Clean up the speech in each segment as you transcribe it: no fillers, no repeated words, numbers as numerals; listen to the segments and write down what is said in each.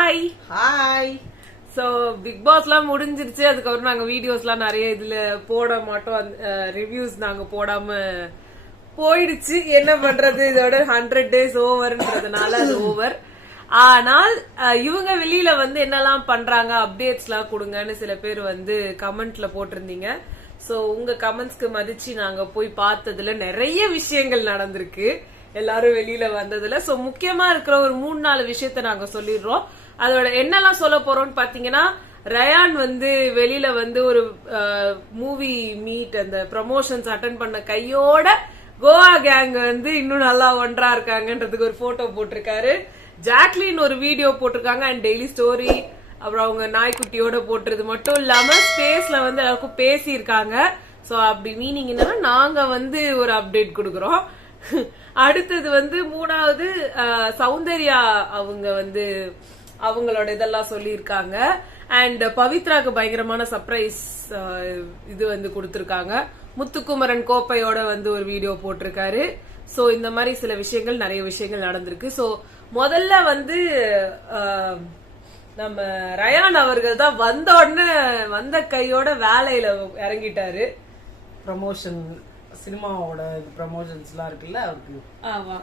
Hi hi. So big பாஸ்லாம் முடிஞ்சிருச்சு. அதுக்கப்புறம் நாங்க வீடியோஸ்லாம் நிறைய இதுல போட மாட்டோம். ரிவ்யூஸ் நாங்க போடாம போயிடுச்சு. என்ன பண்றது, இதோட 100 days ஓவர்ன்றதுனால அது ஓவர். ஆனால் இவங்க வெளியில வந்து என்னெல்லாம் பண்றாங்க, அப்டேட்ஸ் எல்லாம் கொடுங்கன்னு சில பேர் வந்து கமெண்ட்ல போட்டிருந்தீங்க. சோ உங்க கமெண்ட்ஸ்க்கு மதிச்சு நாங்க போய் பார்த்ததுல நிறைய விஷயங்கள் நடந்திருக்கு எல்லாரும் வெளியில வந்ததுல. சோ முக்கியமா இருக்கிற ஒரு 3-4 விஷயத்த நாங்க சொல்லிடுறோம். அதோட என்னெல்லாம் சொல்ல போறோம்னு பாத்தீங்கன்னா, ரயான் வந்து வெளியில வந்து ஒரு மூவி மீட் அந்த ப்ரமோஷன்ஸ் அட்டென்ட் பண்ண கையோட கோவா கேங் வந்து இன்னும் நல்லா ஒன்றா இருக்காங்கன்றதுக்கு ஒரு போட்டோ போட்டிருக்காரு. ஜாக்லின் ஒரு வீடியோ போட்டிருக்காங்க அண்ட் டெய்லி ஸ்டோரி, அப்புறம் அவங்க நாய்க்குட்டியோட போட்டுறது மட்டும் இல்லாம ஸ்பேஸ்ல வந்து எல்லாருக்கும் பேசி இருக்காங்க. சோ அப்படி மீனிங் என்னன்னா, நாங்க வந்து ஒரு அப்டேட் கொடுக்கறோம். அடுத்தது வந்து 3வது சௌந்தர்யா அவங்க வந்து அவங்களோட இதெல்லாம் சொல்லியிருக்காங்க. அண்ட் பவித்ராக்கு பயங்கரமான சர்ப்ரைஸ் இது வந்து கொடுத்திருக்காங்க. முத்துக்குமரன் கோப்பையோட வந்து ஒரு வீடியோ போட்டிருக்காரு. சோ இந்த மாதிரி சில விஷயங்கள், நிறைய விஷயங்கள் நடந்திருக்கு. சோ முதல்ல வந்து நம்ம ரயான் அவர்கள் தான் வந்த உடனே வந்த கையோட வேலையில இறங்கிட்டாரு. ப்ரமோஷன், சினிமாவோட ப்ரமோஷன்ஸ் எல்லாம் இருக்குல்ல அவருக்கு. ஆமா.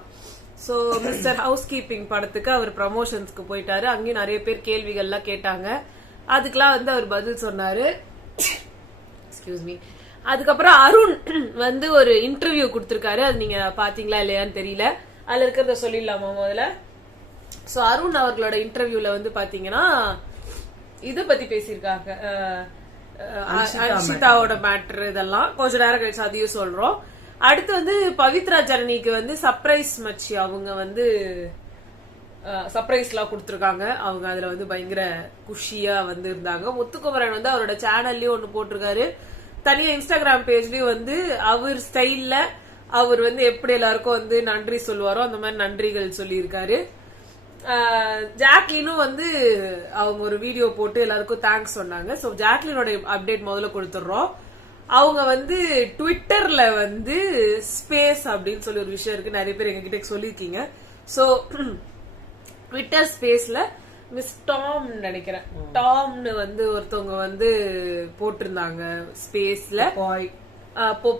சோ மிஸ்டர் ஹவுஸ் கீப்பிங் படத்துக்கு அவர் ப்ரமோஷன்ஸ்க்கு போயிட்டாரு. அங்கேயும் நிறைய பேர் கேள்விகள்லாம் கேட்டாங்க. அதுக்கெல்லாம் வந்து அவர் பதில் சொன்னாரு. Excuse me. அதுக்கப்புறம் அருண் வந்து ஒரு இன்டர்வியூ கொடுத்திருக்காரு. அது நீங்க பாத்தீங்களா இல்லையான்னு தெரியல. அதுல இருக்கிறத சொல்லிடலாமா முதல்ல? சோ அருண் அவர்களோட இன்டர்வியூல வந்து பாத்தீங்கன்னா இத பத்தி பேசியிருக்காங்க. அன்ஷிதாவோட மேட்டர், இதெல்லாம் கொஞ்ச நேரம் கழிச்சு அதையும் சொல்றோம். அடுத்து வந்து பவித்ரா ஜனனிக்கு வந்து சர்ப்ரைஸ் மச்சி அவங்க வந்து சர்ப்ரைஸ் எல்லாம் கொடுத்திருக்காங்க. அவங்க அதுல வந்து பயங்கர குஷியா வந்து இருந்தாங்க. முத்துக்குமரன் வந்து அவரோட சேனல்லயும் ஒண்ணு போட்டிருக்காரு. தனியா இன்ஸ்டாகிராம் பேஜ்லயும் வந்து அவர் ஸ்டைல்ல அவர் வந்து எப்படி எல்லாருக்கும் வந்து நன்றி சொல்லுவாரோ அந்த மாதிரி நன்றிகள் சொல்லியிருக்காரு. ஜாக்லினும் வந்து அவங்க ஒரு வீடியோ போட்டு எல்லாருக்கும் தேங்க்ஸ் சொன்னாங்க. சோ ஜாக்லினோட அப்டேட் முதல்ல கொடுத்துடுறோம். அவங்க வந்து ட்விட்டர்ல வந்து ஸ்பேஸ் அப்படின்னு சொல்லி ஒரு விஷயம் இருக்கு. நிறைய பேர் எங்ககிட்ட சொல்லிருக்கீங்க. சோ ட்விட்டர் ஸ்பேஸ்ல மிஸ் டாம் நினைக்கிறேன், டாம்னு வந்து ஒருத்தவங்க வந்து போட்டிருந்தாங்க ஸ்பேஸ்ல.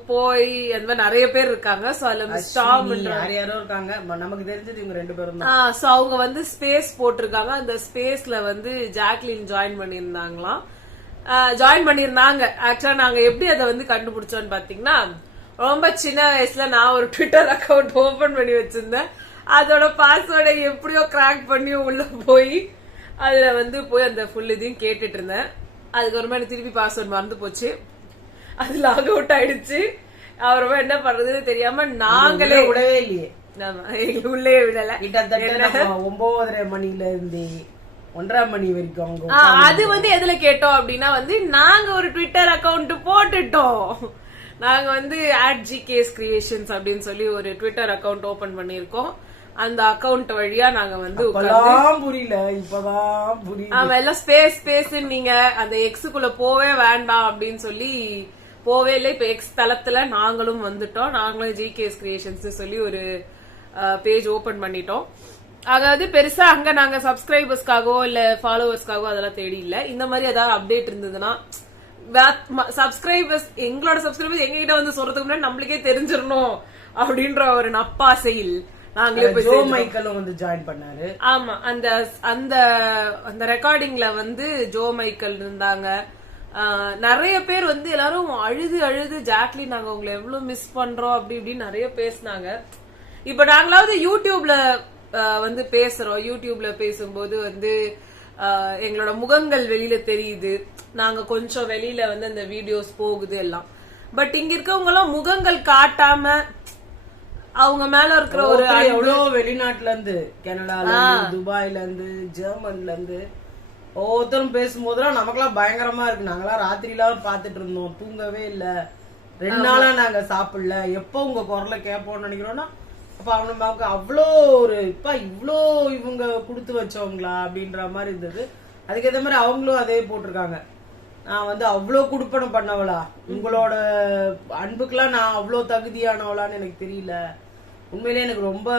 போய் அந்த மாதிரி நிறைய பேர் இருக்காங்க. சோ அதுல மிஸ் டாம் யாரோ இருக்காங்க, நமக்கு தெரிஞ்சது இவங்க 2 பேரும் தான். சோ அவங்க வந்து ஸ்பேஸ் போட்டிருக்காங்க. அந்த ஸ்பேஸ்ல வந்து ஜாக்லின் ஜாயின் பண்ணிருந்தாங்களாம். ஜாயின் பண்ணிருந்தாங்க. ஆக்சுவலா நாங்க எப்படி அதை வந்து கண்டுபிடிச்சோம்னு பாத்தீங்கன்னா, ரொம்ப சின்ன வயசுல நான் ஒரு ட்விட்டர் அக்கௌண்ட் ஓபன் பண்ணி வச்சிருந்தேன். அதோட பாஸ்வேர்டை எப்படியோ கிராக் பண்ணி உள்ள போய் அதுல வந்து போய் அந்த ஃபுல் இதையும் கேட்டுட்டு இருந்தேன். அதுக்கப்புறமா எனக்கு திருப்பி பாஸ்வேர்ட் மறந்து போச்சு. அது லாக் அவுட் ஆயிடுச்சு. அப்புறமா என்ன பண்றதுன்னு தெரியாம நாங்களே விடவே இல்லையே, உள்ளே விடல. கிட்டத்தட்ட 9:30 மணில இருந்து 1:30 மணி வரைக்கும். அது வந்து எதுல கேட்டோம் அப்படின்னா வந்து, நாங்க ஒரு ட்விட்டர் அக்கௌண்ட் போட்டுட்டோம். நாங்க வந்து @GKSCreations அப்படின்னு சொல்லி ஒரு ட்விட்டர் அக்கௌண்ட் ஓபன் பண்ணிருக்கோம். அந்த அக்கௌண்ட் வழியா நாங்க வந்து புரியல, இப்பதான் புரியல. ஆமா, எல்லாம் ஸ்பேஸ் ஸ்பேஸ் நீங்க அந்த எக்ஸுக்குள்ள போவே வேண்டாம் அப்படின்னு சொல்லி போவே இல்லை. இப்ப எக்ஸ் தளத்துல நாங்களும் வந்துட்டோம். நாங்களும் GKSCreations சொல்லி ஒரு பேஜ் ஓபன் பண்ணிட்டோம். அதாவது பெருசா அங்க நாங்க சப்ஸ்கிரைபர்ஸ்க்காகவோ இல்ல ஃபாலோவர்ஸ்க்காகவோ அதெல்லாம் தேடி இல்ல. இந்த மாதிரி ஏதாவது அப்டேட் இருந்ததுன்னா சப்ஸ்கிரைபர்ஸ், எங்களோட சப்ஸ்கிரைபர்ஸ் எங்க கிட்ட வந்து சொல்றதுக்கு முன்னாடி நம்மளுக்கே தெரிஞ்சிடணும் அப்படின்ற ஒரு நப்பாசையில் நாங்களே போய் ஜோ மைக்கேலும் வந்து ஜாயின் பண்ணாரு. ஆமா, அந்த அந்த அந்த ரெக்கார்டிங்ல வந்து ஜோ மைக்கேல் இருந்தாங்க. நிறைய பேர் வந்து எல்லாரும் அழுது அழுது ஜாக்லின் நாங்க உங்களை எவ்வளவு மிஸ் பண்றோம் அப்படி இப்படின்னு நிறைய பேசினாங்க. இப்ப நாங்களாவது யூடியூப்ல வந்து பேசுறோம். யூடியூப்ல பேசும்போது வந்து எங்களோட முகங்கள் வெளியில தெரியுது. நாங்க கொஞ்சம் வெளியில வந்து அந்த வீடியோஸ் போகுது எல்லாம். பட் இங்க இருக்கவங்க எல்லாம் முகங்கள் காட்டாம அவங்க மேல இருக்கிற ஒரு எவ்வளவு வெளிநாட்டுல இருந்து, கனடால இருந்து, துபாயில இருந்து, ஜெர்மன்ல இருந்து ஒவ்வொருத்தரும் பேசும்போதுலாம் நமக்கெல்லாம் பயங்கரமா இருக்கு. நாங்கெல்லாம் ராத்திரி எல்லாம் பாத்துட்டு இருந்தோம், தூங்கவே இல்ல. 2 நாளா நாங்க சாப்பிடல. எப்போ உங்க குரலை கேட்போம்னு நினைக்கிறோம்னா, அப்ப அவங்க அவ்வளோ ஒரு இவ்வளோ இவங்க கொடுத்து வச்சவங்களா அப்படின்ற மாதிரி இருந்தது. அதுக்கேற்ற மாதிரி அவங்களும் அதே போட்டிருக்காங்க. நான் வந்து அவ்வளோ குடுப்பனம் பண்ணவளா, உங்களோட அன்புக்கெல்லாம் நான் அவ்வளோ தகுதியானவளான்னு எனக்கு தெரியல. உண்மையிலேயே எனக்கு ரொம்ப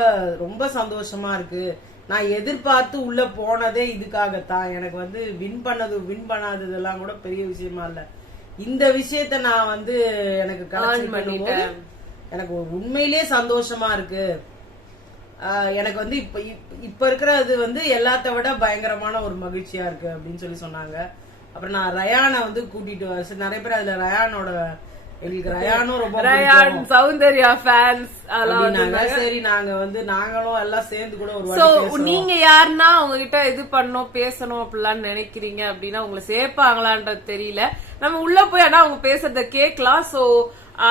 ரொம்ப சந்தோஷமா இருக்கு. நான் எதிர்பார்த்து உள்ள போனதே இதுக்காகத்தான். எனக்கு வந்து வின் பண்ணாததெல்லாம் கூட பெரிய விஷயமா இல்ல. இந்த விஷயத்த நான் வந்து எனக்கு கிடைச்சிருக்கும் எனக்கு உண்மையிலேயே சந்தோஷமா இருக்கு. எனக்கு வந்து இப்ப இருக்கிறது வந்து எல்லாத்த விட பயங்கரமான ஒரு மகிழ்ச்சியா இருக்கு அப்படின்னு சொல்லி சொன்னாங்க. அப்புறம் நான் ரயானை வந்து கூட்டிட்டு நிறைய பேர் அதுல ரயானோட எங்களுக்கு ரயானும் ரொம்ப சௌந்தர்யா ஃபேன்ஸ் சரி நாங்க வந்து நாங்களும் எல்லாம் சேர்ந்து கூட ஒரு நீங்க யாருன்னா அவங்க கிட்ட இது பண்ணணும் பேசணும் அப்படிலாம் நினைக்கிறீங்க அப்படின்னா உங்களை சேர்ப்பாங்களான்றது தெரியல. நம்ம உள்ள போய் ஆனா அவங்க பேசுறத கேட்கலாம். சோ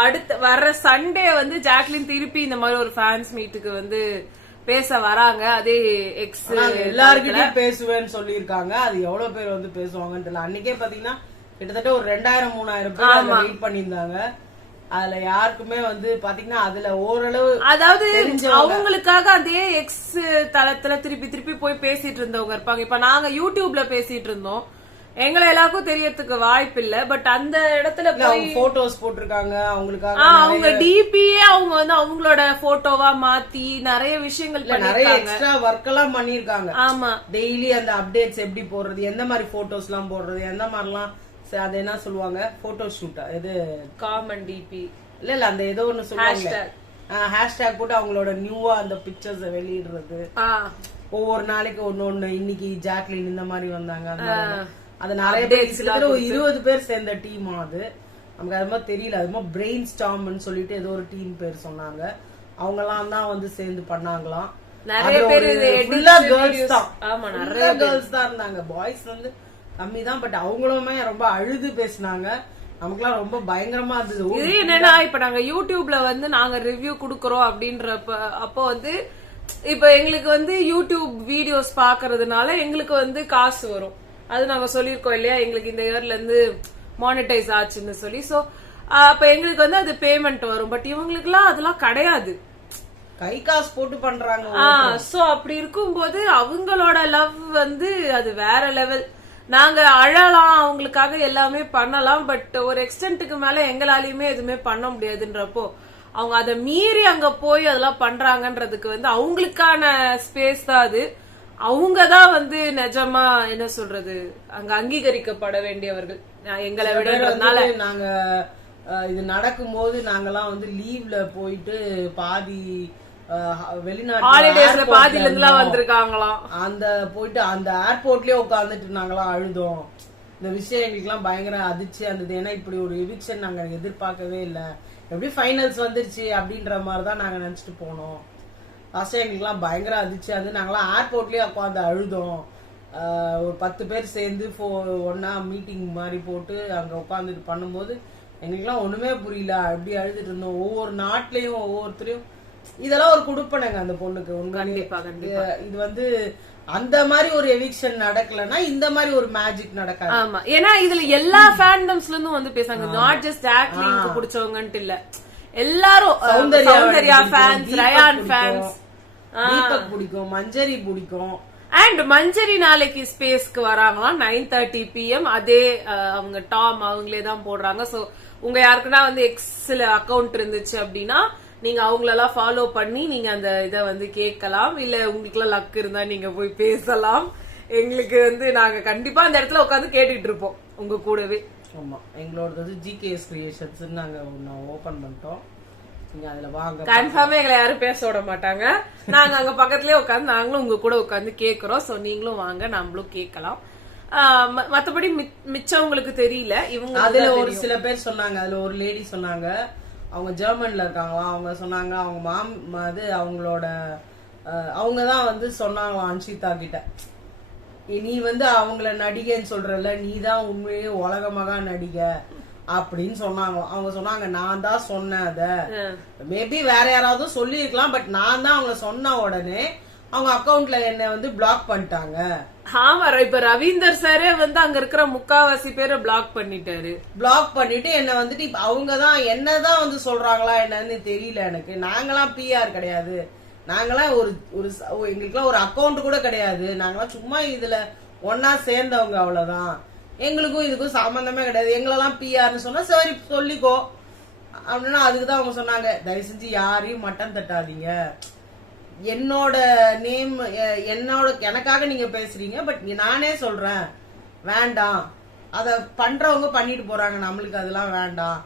அடுத்த வர்ற சண்டே வந்து ஜாக்லின் திருப்பி இந்த மாதிரி ஒரு ஃபேன்ஸ் மீட்டுக்கு வந்து பேச வராங்க. அதே எக்ஸ் எல்லாருக்கிட்டையும் பேசுவேன்னு சொல்லியிருக்காங்க. அது எவ்வளவு பேர் வந்து பேசுவாங்கன்னு தெரியல. அன்னைக்கே பாத்தீங்கன்னா கிட்டத்தட்ட ஒரு 2000-3000 பேர் வெயிட் பண்ணியிருந்தாங்க. அதுல யாருக்குமே வந்து பாத்தீங்கன்னா அதுல ஓரளவு அதாவது அவங்களுக்காக அதே எக்ஸ் தளத்துல திருப்பி போய் பேசிட்டு இருந்தவங்க இருப்பாங்க. இப்ப நாங்க யூடியூப்ல பேசிட்டு இருந்தோம், எங்களை எல்லாருக்கும் தெரியறதுக்கு வாய்ப்பு இல்ல. பட் அந்த இடத்துல போட்டோஸ் போட்டிருக்காங்க அவங்களுக்காக. அவங்க டிபியே அவங்க வந்து அவங்களோட போட்டோவா மாத்தி நிறைய விஷயங்கள் நிறைய எக்ஸ்ட்ரா ஒர்க் எல்லாம் பண்ணிருக்காங்க. ஆமா, டெய்லி அந்த அப்டேட்ஸ் எப்படி போடுறது, எந்த மாதிரி போட்டோஸ் எல்லாம் போடுறது, எந்த மாதிரிலாம் அது என்ன சொல்லுவாங்க போட்டோ ஷூட்டா இது காமன் டிபி இல்ல அந்த ஏதோ ஒண்ணு சொல்லுவாங்க ஹேஷ்டேக் போட்டு அவங்களோட நியூவா அந்த பிக்சர்ஸ் வெளியிடுறது. ஒவ்வொரு நாளைக்கு ஒன்னு இன்னைக்கு ஜாக்லின் இந்த மாதிரி வந்தாங்க. அது நிறைய பேர் 20 பேர் சேர்ந்த டீமா அது நமக்கு அது மாதிரி தெரியல. அது மாதிரி பிரெயின் ஸ்டாம்னு சொல்லிட்டு ஏதோ ஒரு டீம் பேர் சொன்னாங்க. அவங்க எல்லாம் தான் வந்து சேர்ந்து பண்ணாங்களாம். நிறைய பேர் கேர்ள்ஸ் தான். ஆமா, நிறைய கேர்ள்ஸ் தான் இருந்தாங்க. பாய்ஸ் வந்து கம்மி தான். பட் அவங்களுமே ரொம்ப அழுது பேசினாங்க. நமக்குலாம் ரொம்ப பயங்கரமா இருந்தது. இது என்னன்னா இப்ப நாங்க யூடியூப்ல வந்து நாங்க ரிவ்யூ குடுக்கறோம் அப்படின்றப்ப அப்போ வந்து இப்ப எங்களுக்கு வந்து யூடியூப் வீடியோஸ் பாக்குறதுனால எங்களுக்கு வந்து காசு வரும். அது நாங்க சொல்லிருக்கோம் இல்லையா, எங்களுக்கு இந்த இயர்ல இருந்து மானிட்டைஸ் ஆச்சுன்னு சொல்லி. சோ அப்ப எங்களுக்கு வந்து அது பேமெண்ட் வரும். பட் இவங்களுக்கு எல்லாம் அதெல்லாம் கிடையாது, கை காசு போட்டு பண்றாங்க. சோ அப்படி இருக்கும்போது அவங்களோட லவ் வந்து அது வேற லெவல். நாங்க அழலாம், அவங்களுக்காக எல்லாமே பண்ணலாம். பட் ஒரு எக்ஸ்டென்ட்டுக்கு மேல எங்களாலையுமே எதுவுமே பண்ண முடியாதுன்றப்போ அவங்க அதை மீறி அங்க போய் அதெல்லாம் பண்றாங்கன்றதுக்கு வந்து அவங்களுக்கான ஸ்பேஸ் தான் அது. அவங்கதான் வந்து நிஜமா என்ன சொல்றது அங்க அங்கீகரிக்கப்பட வேண்டியவர்கள் எங்களை விடறதுனால. நாங்க இது நடக்கும் போது நாங்கெல்லாம் வந்து லீவ்ல போயிட்டு பாதி வெளிநாட்டு பாதியில இருந்து வந்திருக்காங்களாம். அந்த போயிட்டு அந்த ஏர்போர்ட்லயே உட்கார்ந்துட்டு நாங்களாம் அழுதோம். இந்த விஷயம் எங்களுக்கு எல்லாம் பயங்கர அதிர்ச்சி இருந்தது. ஏன்னா இப்படி ஒரு எவிக்ஷன் நாங்க எதிர்பார்க்கவே இல்லை. எப்படி ஃபைனல்ஸ் வந்துருச்சு அப்படின்ற மாதிரிதான் நாங்க நினைச்சிட்டு போனோம். ஃபர்ஸ்ட் எங்களுக்கு எல்லாம் பயங்கர அதிர்ச்சியா இருந்து நாங்களாம் ஏர்போர்ட்லயே உட்காந்து அழுதோம். ஒரு 10 பேர் சேர்ந்து ஒன்னா மீட்டிங் மாதிரி போட்டு அங்க உட்காந்துட்டு பண்ணும்போது எங்களுக்கு எல்லாம் ஒண்ணுமே புரியல. அப்படி அழுதுட்டு இருந்தோம். ஒவ்வொரு நாட்டிலயும் ஒவ்வொருத்தரையும் இதெல்லாம் ஒரு குடுப்பனைங்க அந்த பொண்ணுக்கு. இது வந்து அந்த மாதிரி ஒரு எவிக்ஷன் நடக்கலன்னா இந்த மாதிரி ஒரு மேஜிக் நடக்காது. ஆமா, ஏன்னா இதுல எல்லா ஃபேண்டம்ஸ்ல இருந்தும் வந்து பேசாங்க. நாட் ஜஸ்ட் ஜாக்லினுக்கு பிடிச்சவங்கன்ட்டு இல்ல, எல்லாரும் சௌந்தர்யா ஃபேன்ஸ், ரயான் ஃபேன்ஸ், தீபக் பிடிக்கும், மஞ்சரி பிடிக்கும். அண்ட் மஞ்சரி நாளைக்கு ஸ்பேஸ்க்கு வராங்களாம் 9:30 PM. அதே அவங்க டாம் அவங்களே தான் போடுறாங்க. சோ உங்க யாருக்குன்னா வந்து எக்ஸ்ல அக்கௌண்ட் இருந்துச்சு அப்படின்னா நீங்க அவங்களெல்லாம் ஃபாலோ பண்ணி நீங்க அந்த இதை வந்து கேட்கலாம். இல்ல உங்களுக்கு எல்லாம் லக் இருந்தா நீங்க போய் பேசலாம். எங்களுக்கு வந்து நாங்க கண்டிப்பா அந்த இடத்துல உட்காந்து கேட்டுட்டு இருப்போம் உங்க கூடவே. ஆமா, எங்களோட வந்து GKS கிரியேஷன்ஸ் நாங்க ஓபன் பண்ணிட்டோம். நீங்க அதுல வாங்க. கன்ஃபார்மா எங்களை யாரும் பேச விட மாட்டாங்க. நாங்க அங்க பக்கத்துலயே உட்காந்து நாங்களும் உங்க கூட உட்காந்து கேக்குறோம். சோ நீங்களும் வாங்க, நம்மளும் கேட்கலாம். மத்தபடி மிச்சவங்களுக்கு தெரியல. இவங்க அதுல ஒரு சில பேர் சொன்னாங்க. அதுல ஒரு லேடி சொன்னாங்க, அவங்க ஜெர்மன்ல இருக்காங்களாம். அவங்க சொன்னாங்க அவங்க அவங்களோட அவங்கதான் வந்து சொன்னாங்களாம் அன்ஷிதா கிட்ட, நீ வந்து அவங்கள நடிகைன்னு சொல்றல, நீ தான் உண்மையே உலகமாக நடிகை அப்படின்னு சொன்னாங்களாம். அவங்க சொன்னாங்க நான் தான் சொன்னேன். அத மேபி வேற யாராவது சொல்லி இருக்கலாம். பட் நான் தான் அவங்க சொன்ன உடனே அவங்க அக்கவுண்ட்ல என்ன வந்து பிளாக் பண்ணிட்டாங்க. ஆமா, இப்ப ரவீந்தர் சாரே வந்து அங்க இருக்கிற முக்காவாசி பேரை பிளாக் பண்ணிட்டாரு. பிளாக் பண்ணிட்டு என்ன வந்துட்டு இப்ப அவங்கதான் என்னதான் வந்து சொல்றாங்களா என்னன்னு தெரியல எனக்கு. நாங்களாம் PR கிடையாது. நாங்களாம் ஒரு எங்களுக்குலாம் ஒரு அக்கௌண்ட் கூட கிடையாது. நாங்களாம் சும்மா இதுல ஒன்னா சேர்ந்தவங்க, அவ்வளவுதான். எங்களுக்கும் இதுக்கும் சம்பந்தமே கிடையாது. எங்களெல்லாம் PRன்னு சொன்னா சரி சொல்லிக்கோ அப்படின்னா அதுக்குதான் அவங்க சொன்னாங்க, தயவு செஞ்சு யாரையும் மட்டம் தட்டாதீங்க. என்னோட நேம் எனக்காக நீங்க பேசுறீங்க, பட் நானே சொல்றேன் வேண்டாம். அத பண்றவங்க பண்ணிட்டு போறாங்க, நம்மளுக்கு அதெல்லாம் வேண்டாம்.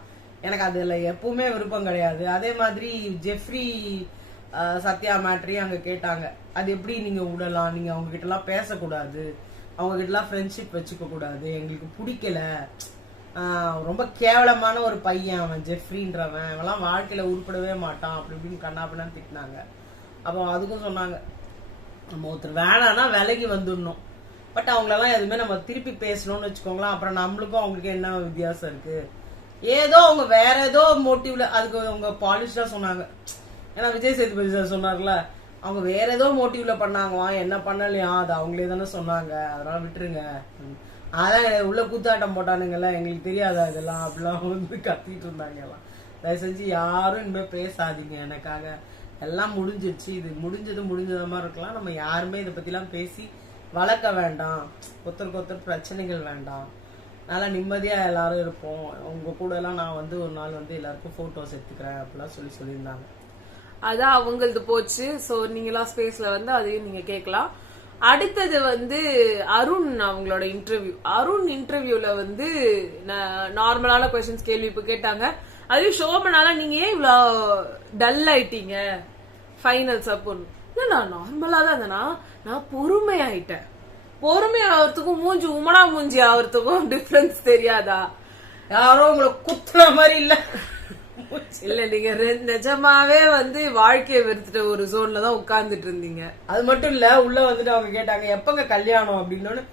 எனக்கு அதுல எப்பவுமே விருப்பம் கிடையாது. அதே மாதிரி ஜெஃப்ரி சத்யா மேட்ரி அங்க கேட்டாங்க, அது எப்படி நீங்க விடலாம், நீங்க அவங்க கிட்ட எல்லாம் பேசக்கூடாது, அவங்க கிட்ட எல்லாம் ஃப்ரெண்ட்ஷிப் வச்சுக்க கூடாது, எங்களுக்கு பிடிக்கல, ரொம்ப கேவலமான ஒரு பையன் அவன் ஜெஃப்ரின்றவன், அவெல்லாம் வாழ்க்கையில உருப்படவே மாட்டான் அப்படி இப்படின்னு கண்ணாப்பின்னு திட்டினாங்க. அப்போ அதுக்கும் சொன்னாங்க, நம்ம ஒருத்தர் வேணான்னா விலகி வந்துடணும், பட் அவங்களெல்லாம் எதுவுமே நம்ம திருப்பி பேசணும்னு வச்சுக்கோங்களேன், அப்புறம் நம்மளுக்கும் அவங்களுக்கு என்ன வித்தியாசம் இருக்கு. ஏதோ அவங்க வேற ஏதோ மோட்டிவ்ல, அதுக்கு அவங்க பாலிஷ்டா சொன்னாங்க. ஏன்னா விஜய் சேதுபதி சார் சொன்னார்ல, அவங்க வேற ஏதோ மோட்டிவ்ல பண்ணாங்கவா, என்ன பண்ணலையா, அது அவங்களே தானே சொன்னாங்க, அதனால விட்டுருங்க. அதான் உள்ள கூத்தாட்டம் போட்டானுங்கல்ல, எங்களுக்கு தெரியாதா இதெல்லாம், அப்படிலாம் வந்து கத்திட்டு இருந்தாங்க எல்லாம். தயவு செஞ்சு யாரும் இனிமே பேசாதீங்க எனக்காக, எல்லாம் முடிஞ்சிருச்சு, இது முடிஞ்சத மாதிரி இருக்கலாம். நம்ம யாருமே இதை பத்தி எல்லாம் பேசி வளர்க்க வேண்டாம், ஒருத்தருக்கு ஒருத்தர் பிரச்சனைகள் வேண்டாம், நல்லா நிம்மதியா எல்லாரும் இருப்போம். உங்க கூட எல்லாம் நான் வந்து ஒரு நாள் வந்து எல்லாருக்கும் போட்டோஸ் எடுத்துக்கிறேன் அப்படிலாம் சொல்லியிருந்தாங்க. அதான் அவங்களது போச்சு. சோ நீங்களா ஸ்பேஸ்ல வந்து அதையும் நீங்க கேட்கலாம். அடுத்தது வந்து அருண் அவங்களோட இன்டர்வியூ. அருண் இன்டர்வியூல வந்து நார்மலான கொஸ்டின்ஸ் கேள்வி இப்ப கேட்டாங்க. அதையும் ஷோ பண்ணால நீங்க ஏன் இவ்வளவு டல் ஆயிட்டீங்க ஃபைனல்ஸ் அப்படின்னு. நான் நார்மலா தான் இருந்தேனா, நான் பொறுமையாயிட்டேன். பொறுமையாகிறதுக்கும் மூஞ்சி உமனா மூஞ்சி ஆகிறதுக்கும் டிஃபரன்ஸ் தெரியாதா? யாரோ உங்களை குத்துற மாதிரி இல்ல இல்ல, நீங்க நிஜமாவே வந்து வாழ்க்கையை வெறுத்துட்ட ஒரு ஜோன்ல தான் உட்கார்ந்துட்டு இருந்தீங்க. அது மட்டும் இல்ல, உள்ள வந்துட்டு அவங்க கேட்டாங்க எப்பங்க கல்யாணம் அப்படின்னு.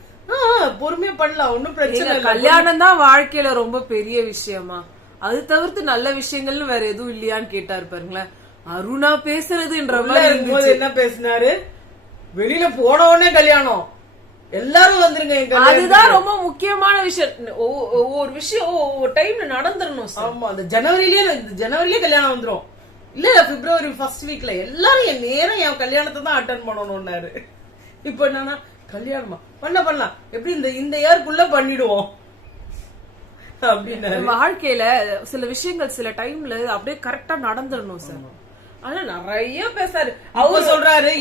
பொறுமையா பண்ணலாம், ஒன்னும் பிரச்சனை இல்ல. கல்யாணம் தான் வாழ்க்கையில ரொம்ப பெரிய விஷயமா, அது தவிர்த்து நல்ல விஷயங்கள்னு வேற எதுவும் இல்லையான்னு கேட்டாரு பாருங்களேன். அருணா பேசுறதுன்ற மாதிரி என்ன பேசினாரு, வெளியில போன உடனே கல்யாணம், எல்லாரும் வந்துருங்க. அதுதான் ரொம்ப முக்கியமான விஷயம். ஒவ்வொரு விஷயம் ஒவ்வொரு டைம்ல நடந்துடணும். ஆமா, அந்த ஜனவரிலேயே கல்யாணம் வந்துரும். இல்ல பிப்ரவரி ஃபர்ஸ்ட் வீக்ல எல்லாரும் என் நேரம் என் கல்யாணத்தை தான் அட்டன் பண்ணணும்னாரு. இப்ப என்னன்னா கல்யாணமா பண்ணலாம், எப்படி இந்த இயர்க்குள்ள பண்ணிடுவோம் அப்படின்னு. வாழ்க்கையில சில விஷயங்கள் சில டைம்ல அப்படியே கரெக்டா நடந்துடணும் சார். ஆனா நிறைய பேசாரு. அவர் சொல்றாரு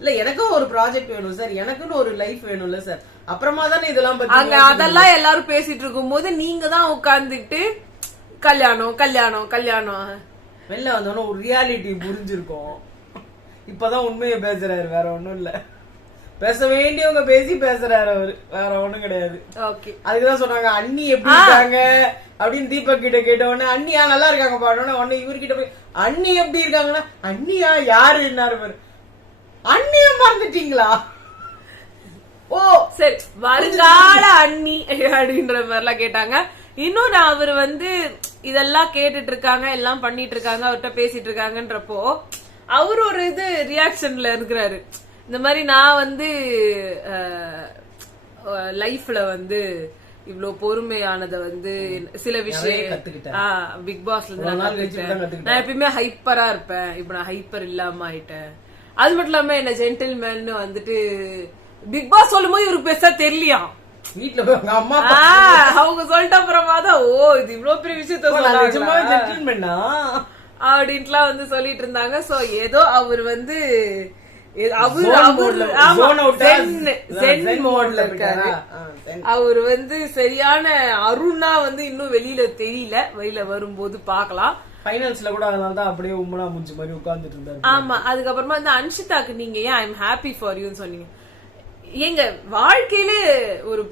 இல்ல எனக்கும் ஒரு ப்ராஜெக்ட் வேணும் சார், எனக்குன்னு ஒரு லைஃப் வேணும்ல சார், அப்புறமா தானே இதெல்லாம் அங்க அதெல்லாம் எல்லாரும் பேசிட்டு இருக்கும் போது நீங்க தான் உட்கார்ந்துட்டு கல்யாணம் கல்யாணம் கல்யாணம். வெளில வந்தோன்னா ஒரு ரியாலிட்டி புரிஞ்சிருக்கும். இப்பதான் உண்மையை பேசுறாரு, வேற ஒண்ணும் இல்ல. பேச வேண்டியவங்க பேசி பேசுறாரு அவரு, வேற ஒண்ணும் கிடையாது. அதுக்குதான் சொன்னாங்க அண்ணி எப்படி இருக்காங்க அப்படின்னு தீபக் கிட்ட கேட்ட உடனே அண்ணியா நல்லா இருக்காங்க பாடணும். உடனே இவர்கிட்ட போய் அண்ணி எப்படி இருக்காங்கன்னா அண்ணியா யாரு என்னாரு, அண்ணிய மறந்துட்டீங்களா? ஓ சரி, வருங்கால அண்ணி அப்படின்ற மாதிரி எல்லாம் கேட்டாங்க. இன்னொன்னு அவர் வந்து இதெல்லாம் கேட்டுட்டு இருக்காங்க, எல்லாம் பண்ணிட்டு இருக்காங்க, அவர்கிட்ட பேசிட்டு இருக்காங்கன்றப்போ அவர் ஒரு இது ரியாக்ஷன்ல இருக்கிறாரு. இந்த மாதிரி நான் வந்து லைஃப்ல வந்து இவ்வளவு பொறுமையானத வந்து சில விஷயம் பிக் பாஸ்ல நான் எப்பயுமே ஹைப்பரா இருப்பேன், இப்ப நான் ஹைப்பர் இல்லாம ஆயிட்டேன். அது மட்டும் இல்லாம என்ன ஜென்டில்மேன் வந்துட்டு பிக் பாஸ் சொல்லும் போது இவருக்கு பெருசா தெரியலையா, வீட்டுல அம்மா அவங்க சொல்லிட்ட அப்புறமா தான் ஓ இது இவ்வளவு பெரிய விஷயத்த அப்படின்ட்டுலாம் வந்து சொல்லிட்டு இருந்தாங்க. சோ ஏதோ அவர் வந்து அவர் வந்து சரியான அருணா வந்து இன்னும் வெளியில தெரியல, வெளியில வரும்போது பாக்கலாம். ஃபைனல்ஸ்ல கூட அதனால தான் அப்படியே உம்மனா மூஞ்சி மாதிரி உட்கார்ந்துட்டு இருந்தாரு. ஆமா, அதுக்கப்புறமா இந்த அன்ஷிதாக்கு நீங்க ஏன் ஐ எம் ஹாப்பி ஃபார் யூன்னு சொன்னீங்க. எங்க வாழ்க்கையில ஒரு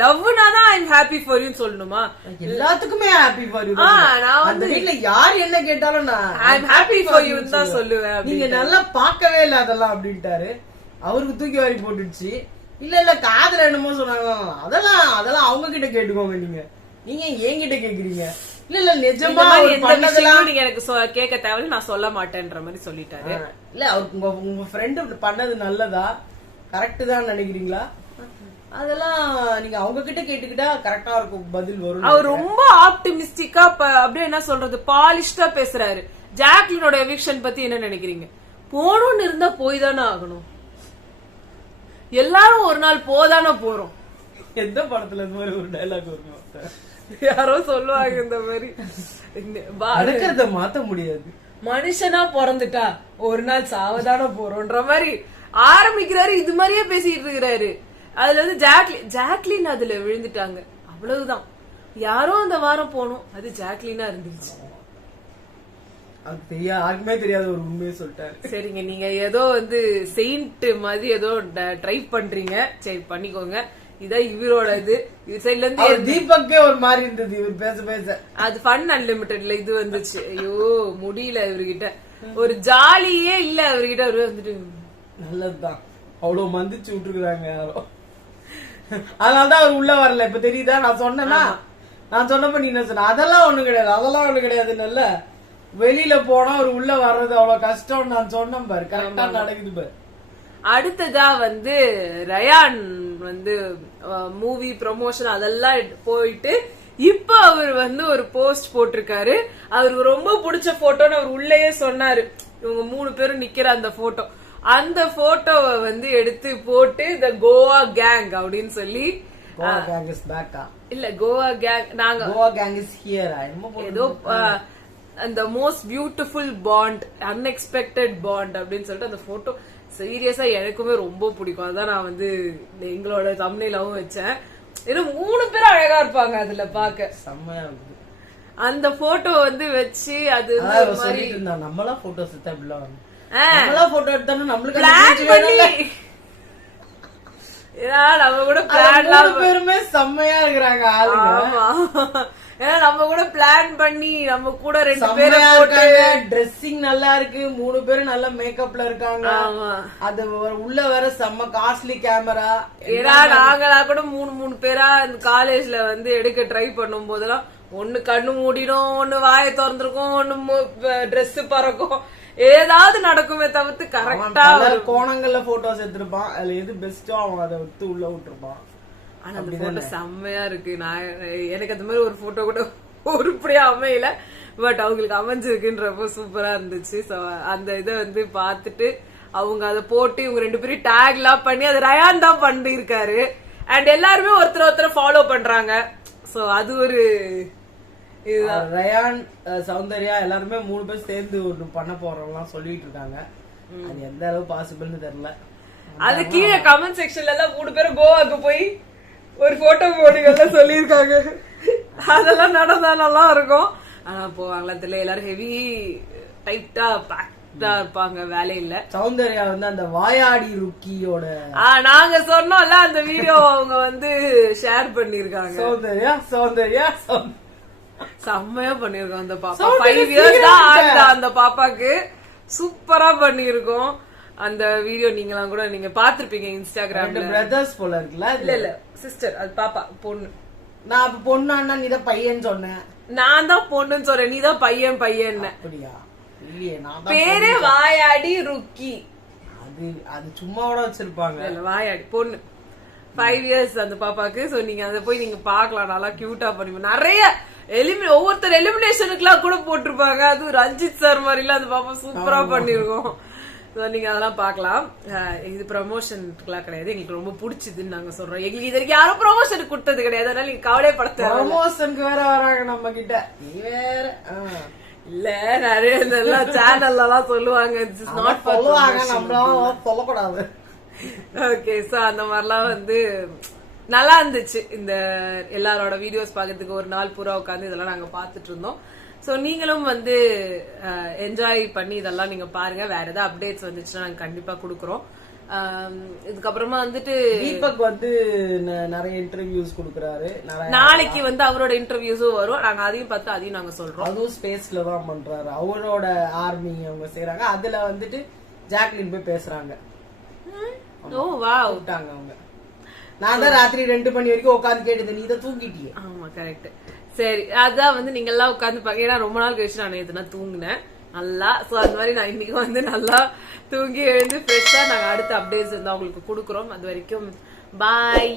லவ்னா தான் ஐ எம் ஹாப்பி ஃபார் யூன்னு சொல்லணுமா? எல்லாத்துக்குமே ஹாப்பி ஃபார் யூ. நான் வந்து வீட்ல யார் என்ன கேட்டாலும் நான் ஐ எம் ஹாப்பி ஃபார் யூன்னு தான் சொல்லுவேன். நீங்க நல்லா பார்க்கவே இல்ல அதெல்லாம் அப்படின்ட்டாரு. அவருக்கு தூக்கி வாரி போட்டுடுச்சு. இல்ல காதல என்னமோ சொன்னாங்க, அதெல்லாம் அவங்க கிட்ட கேட்டுக்கோங்க, நீங்க என்கிட்ட கேக்குறீங்க. இல்ல நிஜமா நீங்க எனக்கு கேட்க தேவையில்ல, நான் சொல்ல மாட்டேன்ற மாதிரி சொல்லிட்டாரு. இல்ல அவருக்கு உங்க ஃப்ரெண்டு பண்ணது நல்லதா கரெக்ட் தான் நினைக்கிறீங்களா? அதெல்லாம் நீங்க அவங்க கிட்ட கேட்டுக்கிட்டா கரெக்டா இருக்கும், பதில் வரும். அவர் ரொம்ப ஆப்டிமிஸ்டிக்கா அப்படியே என்ன சொல்றது பாலிஷ்டா பேசுறாரு. ஜாக்லினோட எவிக்ஷன் பத்தி என்ன நினைக்கிறீங்க? போகணும்னு இருந்தா போய் தானே ஆகணும், எல்லாரும் ஒரு நாள் போதானே போறோம். எந்த படத்துல இந்த மாதிரி ஒரு டைலாக் வரும், யாரோ சொல்லுவாங்க இந்த மாதிரி நடக்கிறத மாத்த முடியாது, மனுஷனா பிறந்துட்டா ஒரு நாள் சாவதான போறோம்ன்ற மாதிரி ஆரம்பிக்கிறாரு. இது மாதிரியே பேசிட்டு இருக்கிறாரு. அதுல வந்து ஜாக்லின் அதுல விழுந்துட்டாங்க. அவ்வளவுதான். யாரோ அந்த வாரம் போனோம், அது ஜாக்லினா இருந்துச்சு. அது யாருக்குமே தெரியாத ஒரு உண்மையை சொல்லிட்டாரு. சரிங்க, நீங்க ஏதோ வந்து செயின்ட் மாதிரி ஏதோ ட்ரை பண்றீங்க, சரி பண்ணிக்கோங்க. இதான் இவரோட இது சைட்ல இருந்து. தீபக்கே ஒரு மாதிரி இருந்தது இவர் பேச பேச. அது ஃபன் அன்லிமிட்டட்ல இது வந்துச்சு. ஐயோ முடியல இவர்கிட்ட, ஒரு ஜாலியே இல்ல இவர்கிட்ட. அவரு வந்துட்டு நல்லதுதான், அவ்வளவு மந்திச்சு விட்டுருக்காங்க யாரோ, அதனாலதான் அவர் உள்ள வரல. இப்ப தெரியுதா? நான் சொன்னேன்னா, நான் சொன்னப்ப நீ என்ன சொன்ன, அதெல்லாம் ஒண்ணு கிடையாது, அதெல்லாம் ஒண்ணு கிடையாது. நல்ல வெளியில போனா அவர் உள்ள வர்றது அவ்வளவு கஷ்டம் நான் சொன்னேன் பாரு. கரெக்டா நடக்குது பாரு. அடுத்ததா வந்து ரயான் வந்து மூவி ப்ரமோஷன் அதெல்லாம் போயிட்டு இப்ப அவர் வந்து ஒரு போஸ்ட் போட்டிருக்காரு. அவருக்கு ரொம்ப பிடிச்ச போட்டோன்னு அவர் உள்ளேயே சொன்னாரு. இவங்க 3 பேரும் நிக்கிற அந்த போட்டோ, அந்த போட்டோவை வந்து எடுத்து போட்டு த கோவா கேங் அப்படின்னு சொல்லி, இல்ல கோவா கேங், நாங்க கோவா கேங் இஸ் ஹியர், ஏதோ அந்த most beautiful bond, unexpected bond அப்படின்னு சொல்லிட்டு அந்த போட்டோ சீரியஸா எனக்குமே ரொம்ப பிடிக்கும். அதான் நான் வந்து எங்களோட தம்ப்நெயிலாவும் வச்சேன். ஏன்னா 3 பேரும் அழகா இருப்பாங்க அதுல பாக்க, செம்மையா இருக்கு. அந்த போட்டோ வந்து வச்சு அது நம்மளா போட்டோஸ் போட்டோ எடுத்தாலும் நம்மளுக்கு நம்ம கூட பிளான் பேருமே செம்மையா இருக்கிறாங்க ஆளுங்க. ஏன்னா நம்ம கூட பிளான் பண்ணி நம்ம கூட 2 பேரும் போட்டு ட்ரெஸ்ஸிங் நல்லா இருக்கு. 3 பேரும் நல்ல மேக்கப்ல இருக்காங்க. அது உள்ள வேற செம்ம காஸ்ட்லி கேமரா. ஏன்னா நாங்களா கூட 3 பேரா இந்த காலேஜ்ல வந்து எடுக்க ட்ரை பண்ணும் போதெல்லாம் ஒண்ணு கண்ணு மூடிடும், ஒண்ணு வாயை திறந்திருக்கும், ஒண்ணு ட்ரெஸ் பறக்கும், ஏதாவது நடக்குமே தவிர்த்து கரெக்டா கோணங்கள்ல போட்டோஸ் எடுத்திருப்பான். அதுல எது பெஸ்டோ அவன் அதை விட்டு உள்ள விட்டுருப்பான். ஆனா அந்த போட்டோ செம்மையா இருக்கு. நான் எனக்கு அந்த மாதிரி ஒரு போட்டோ கூட உருப்படியா அமையல, பட் அவங்களுக்கு அமைஞ்சிருக்குன்றப்போ சூப்பரா இருந்துச்சு. சோ அந்த இதை வந்து பாத்துட்டு அவங்க அதை போட்டு இவங்க 2 பேரும் டேக் எல்லாம் பண்ணி அதை ரயான் தான் பண்ணிருக்காரு. அண்ட் எல்லாருமே ஒருத்தர் ஃபாலோ பண்றாங்க. சோ அது ஒரு ரயான், சௌந்தர்யா எல்லாருமே 3 பேர் சேர்ந்து ஒண்ணு பண்ண போறோம் சொல்லிட்டு இருக்காங்க. அது எந்த அளவு பாசிபிள்னு தெரியல. அது கீழே கமெண்ட் செக்ஷன்ல எல்லாம் 3 பேரும் கோவாக்கு போய் ஒரு போட்டோ போடுங்கலாம் சொல்லிருக்காங்க. அதெல்லாம் நடந்தா நல்லா இருக்கும். ஆனா போவாங்களா தெரியல. எல்லாரும் ஹெவி டைட்டா பேக்டா இருப்பாங்க, வேலையில. சௌந்தர்யா வந்து அந்த வாயாடி ருக்கியோட நாங்க சொன்னோம்ல அந்த வீடியோ அவங்க வந்து ஷேர் பண்ணிருக்காங்க. சௌந்தர்யா செம்மையா பண்ணிருக்கோம் அந்த பாப்பா. 5 இயர்ஸ் தான் ஆகுதா அந்த பாப்பாக்கு. சூப்பரா பண்ணிருக்கோம் அந்த வீடியோ. நீங்களாம் கூட நீங்க பாத்திருப்பீங்க இன்ஸ்டாகிராம்ல. பிரதர்ஸ் போல இருக்குல்ல. இல்ல சிஸ்டர், அது பாப்பா பொண்ணு. நான் அப்ப பொண்ணான்னா நீதான் பையன் சொன்னேன். நான் தான் பொண்ணுன்னு சொல்றேன், நீதான் பையன் பையன். அப்படியா? இல்லையே, நான் பேரே வாயாடி ருக்கி. அது சும்மாவோட வச்சிருப்பாங்க. இல்ல வாயாடி பொண்ணு. 5 இயர்ஸ் அந்த பாப்பாக்கு. சோ நீங்க அதை போய் நீங்க பாக்கலாம். நல்லா கியூட்டா பண்ணி நிறைய ஒவ்வொருத்தர் எலிமினேஷனுக்கு எல்லாம் கூட போட்டிருப்பாங்க. அது ரஞ்சித் சார் மாதிரி எல்லாம் அந்த பாப்பா சூப்பரா பண்ணிருக்கோம். நீங்க அதெல்லாம் பாக்கலாம். இது ப்ரமோஷனுக்குலாம் கிடையாது, எங்களுக்கு ரொம்ப பிடிச்சதுன்னு நாங்க சொல்றோம். எங்களுக்கு இது வரைக்கும் யாரும் ப்ரமோஷனுக்கு கொடுத்தது கிடையாது, அதனால நீங்க கவலைப்படுத்த. ப்ரமோஷனுக்கு வேற வராங்க நம்ம கிட்ட. நீ வேற இல்ல நிறைய இதெல்லாம் சேனல்ல எல்லாம் சொல்லுவாங்க, நம்மளாம் சொல்லக்கூடாது. ஓகே, சோ அந்த மாதிரிலாம் வந்து நல்லா இருந்துச்சு. இந்த எல்லாரோட வீடியோஸ் பாக்கிறதுக்கு ஒரு நாள் பூரா உட்காந்து இதெல்லாம் நாங்க பாத்துட்டு இருந்தோம். சோ நீங்களும் வந்து என்ஜாய் பண்ணி இதெல்லாம் நீங்க பாருங்க. வேற ஏதாவது அப்டேட்ஸ் வந்துச்சுன்னா நாங்க கண்டிப்பா குடுக்குறோம். இதுக்கப்புறமா வந்துட்டு தீபக் வந்து நிறைய இன்டர்வியூஸ் கொடுக்கறாரு. நாளைக்கு வந்து அவரோட இன்டர்வியூஸும் வரும். நாங்க அதையும் பார்த்து அதையும் நாங்க சொல்றோம். அதுவும் ஸ்பேஸ்ல தான் பண்றாரு. அவரோட ஆர்மி அவங்க செய்யறாங்க. அதுல வந்துட்டு ஜாக்லின் போய் பேசுறாங்க. ஓ வாவ், விட்டாங்க அவங்க. நான் தான் ராத்திரி 2 மணி வரைக்கும் உட்காந்து கேட்டது, நீ தான் தூங்கிட்டியே. ஆமா கரெக்ட். சரி, அதான் வந்து நீங்க எல்லாம் உட்காந்து பாக்க. ஏன்னா ரொம்ப நாள் கழிச்சு நான் எதுனா தூங்கினேன் நல்லா. சோ அந்த மாதிரி நான் இன்னைக்கு வந்து நல்லா தூங்கி எழுந்து ஃப்ரெஷ்ஷா நாங்க அடுத்த அப்டேட்ஸ் இருந்தா உங்களுக்கு கொடுக்குறோம். அது வரைக்கும் பாய்.